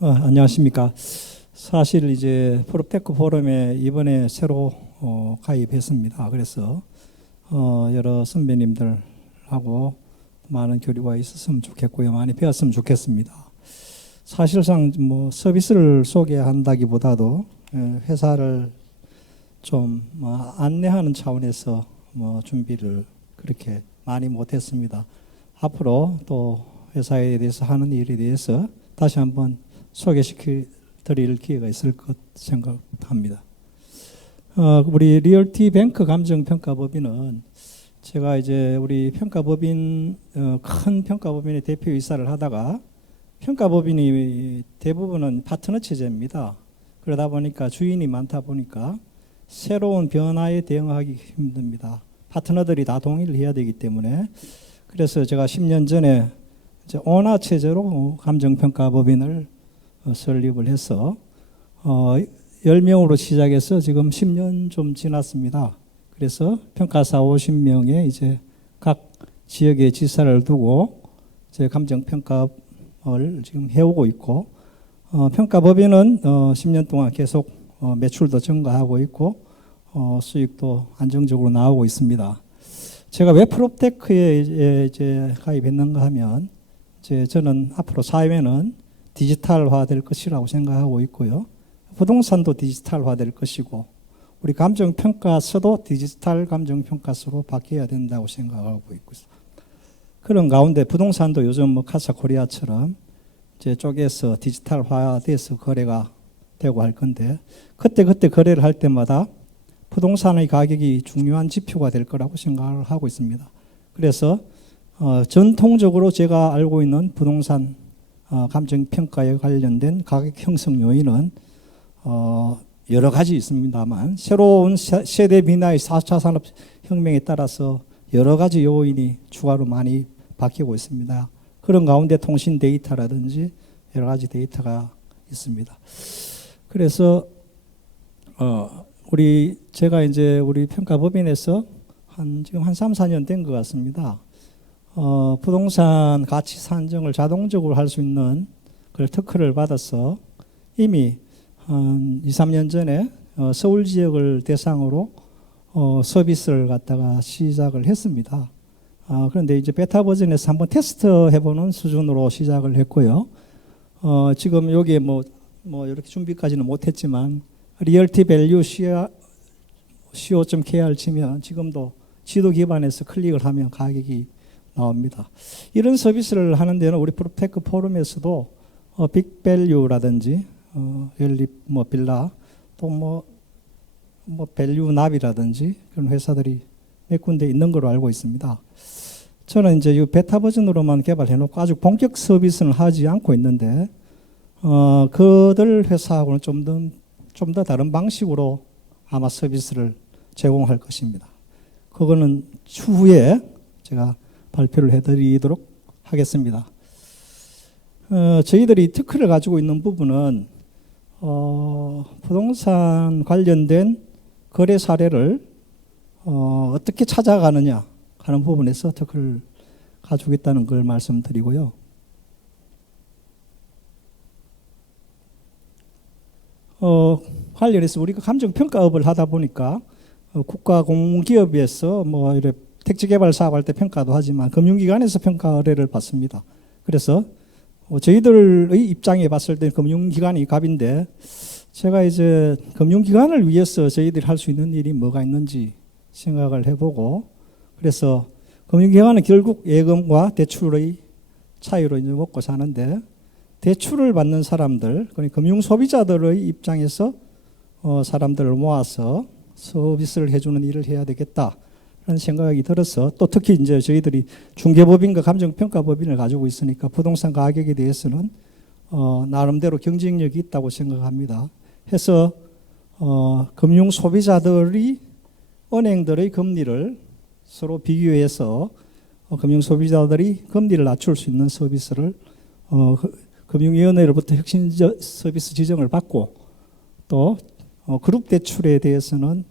어, 안녕하십니까. 사실 이제 프로테크 포럼에 이번에 새로 어, 가입했습니다. 그래서 어, 여러 선배님들하고 많은 교류가 있었으면 좋겠고요. 많이 배웠으면 좋겠습니다. 사실상 뭐 서비스를 소개한다기보다도 에, 회사를 좀 뭐, 안내하는 차원에서 뭐 준비를 그렇게 많이 못했습니다. 앞으로 또 회사에 대해서 하는 일에 대해서 다시 한번 소개시켜 드릴 기회가 있을 것 생각합니다. 어, 우리 리얼티 뱅크 감정평가법인은 제가 이제 우리 평가법인 어, 큰 평가법인의 대표이사를 하다가 평가법인이 대부분은 파트너 체제입니다. 그러다 보니까 주인이 많다 보니까 새로운 변화에 대응하기 힘듭니다. 파트너들이 다 동의를 해야 되기 때문에 그래서 제가 10년 전에 이제 원화 체제로 감정평가법인을 어, 설립을 해서 어, 10명으로 시작해서 지금 10년 좀 지났습니다. 그래서 평가사 50명의 이제 각 지역의 지사를 두고 이제 감정 평가를 지금 해오고 있고 어, 평가법인은 어, 10년 동안 계속 어, 매출도 증가하고 있고 어, 수익도 안정적으로 나오고 있습니다. 제가 왜 프롭테크에 이제 가입했는가 하면 이제 저는 앞으로 사회는 디지털화 될 것이라고 생각하고 있고요. 부동산도 디지털화 될 것이고 우리 감정평가서도 디지털 감정평가서로 바뀌어야 된다고 생각하고 있고 그런 가운데 부동산도 요즘 뭐 카사 코리아처럼 이제 쪽에서 디지털화돼서 거래가 되고 할 건데 그때 그때 거래를 할 때마다 부동산의 가격이 중요한 지표가 될 거라고 생각을 하고 있습니다. 그래서 어, 전통적으로 제가 알고 있는 부동산 어, 감정 평가에 관련된 가격 형성 요인은 어, 여러 가지 있습니다만 새로운 세- 세대 변화의 4차 산업 혁명에 따라서 여러 가지 요인이 추가로 많이 바뀌고 있습니다. 그런 가운데 통신 데이터라든지 여러 가지 데이터가 있습니다. 그래서 어, 우리 제가 이제 우리 평가 법인에서 한 지금 한 3, 4년 된 것 같습니다. 어, 부동산 가치 산정을 자동적으로 할 수 있는 그걸 특허를 받아서 이미 한 2, 3년 전에 어, 서울 지역을 대상으로 어, 서비스를 갖다가 시작을 했습니다. 아, 그런데 이제 베타 버전에서 한번 테스트 해보는 수준으로 시작을 했고요. 어, 지금 여기에 뭐, 뭐 이렇게 준비까지는 못했지만 리얼티 밸류 co.kr 치면 지금도 지도 기반에서 클릭을 하면 가격이 나옵니다. 이런 서비스를 하는 데는 우리 프로테크 포럼에서도 어, 빅밸류라든지 어, 연립 뭐 빌라 또뭐 뭐 밸류 납이라든지 그런 회사들이 몇 군데 있는 걸로 알고 있습니다. 저는 이제 이 베타 버전으로만 개발해 놓고 아주 본격 서비스는 하지 않고 있는데 어, 그들 회사하고는 좀 더 좀 더 다른 방식으로 아마 서비스를 제공할 것입니다. 그거는 추후에 제가 발표를 해드리도록 하겠습니다. 어, 저희들이 특허를 가지고 있는 부분은 어, 부동산 관련된 거래 사례를 어, 어떻게 찾아가느냐 하는 부분에서 특허를 가지고 있다는 걸 말씀드리고요. 어, 관련해서 우리가 감정 평가업을 하다 보니까 어, 국가 공기업에서 뭐 이래 택지 개발 사업할 때 평가도 하지만 금융기관에서 평가 의뢰를 받습니다. 그래서 어, 저희들의 입장에 봤을 때 금융기관이 갑인데 제가 이제 금융기관을 위해서 저희들이 할 수 있는 일이 뭐가 있는지 생각을 해보고 그래서 금융기관은 결국 예금과 대출의 차이로 이제 먹고 사는데 대출을 받는 사람들, 그러니까 금융 소비자들의 입장에서 어, 사람들을 모아서 서비스를 해주는 일을 해야 되겠다. 라는 생각이 들어서 또 특히 이제 저희들이 중개법인과 감정평가법인을 가지고 있으니까 부동산 가격에 대해서는 어, 나름대로 경쟁력이 있다고 생각합니다. 해서 어, 금융 소비자들이 은행들의 금리를 서로 비교해서 어, 금융 소비자들이 금리를 낮출 수 있는 서비스를 어, 그- 금융위원회로부터 혁신 저- 서비스 지정을 받고 또 어, 그룹 대출에 대해서는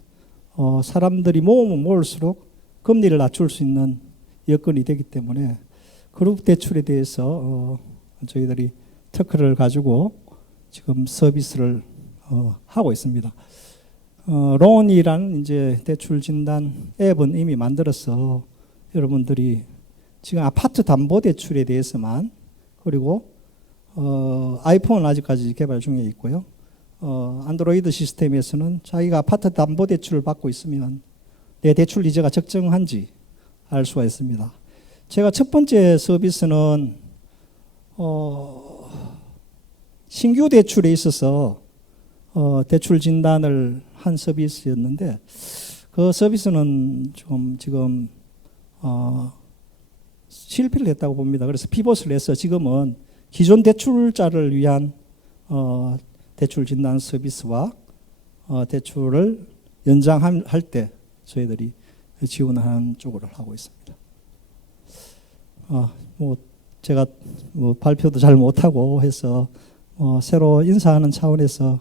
어, 사람들이 모으면 모을수록 금리를 낮출 수 있는 여건이 되기 때문에 그룹 대출에 대해서 어, 저희들이 특허를 가지고 지금 서비스를 어, 하고 있습니다. 어, 론이라는 이제 대출 진단 앱은 이미 만들어서 여러분들이 지금 아파트 담보 대출에 대해서만 그리고 어, 아이폰은 아직까지 개발 중에 있고요. 어, 안드로이드 시스템에서는 자기가 아파트 담보 대출을 받고 있으면 내 대출 이자가 적정한지 알 수가 있습니다. 제가 첫 번째 서비스는 어, 신규 대출에 있어서 어, 대출 진단을 한 서비스였는데 그 서비스는 좀 지금 어, 실패를 했다고 봅니다. 그래서 피벗을 해서 지금은 기존 대출자를 위한 어, 대출 진단 서비스와 어, 대출을 연장할 때 저희들이 지원하는 쪽으로 하고 있습니다. 아, 뭐 제가 뭐 발표도 잘 못하고 해서 어, 새로 인사하는 차원에서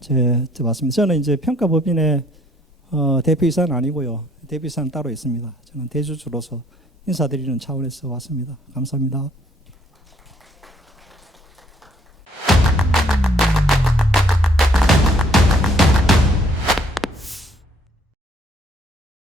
제, 제 맞습니다. 저는 이제 평가법인의 어, 대표이사는 아니고요. 대표이사는 따로 있습니다. 저는 대주주로서 인사드리는 차원에서 왔습니다. 감사합니다.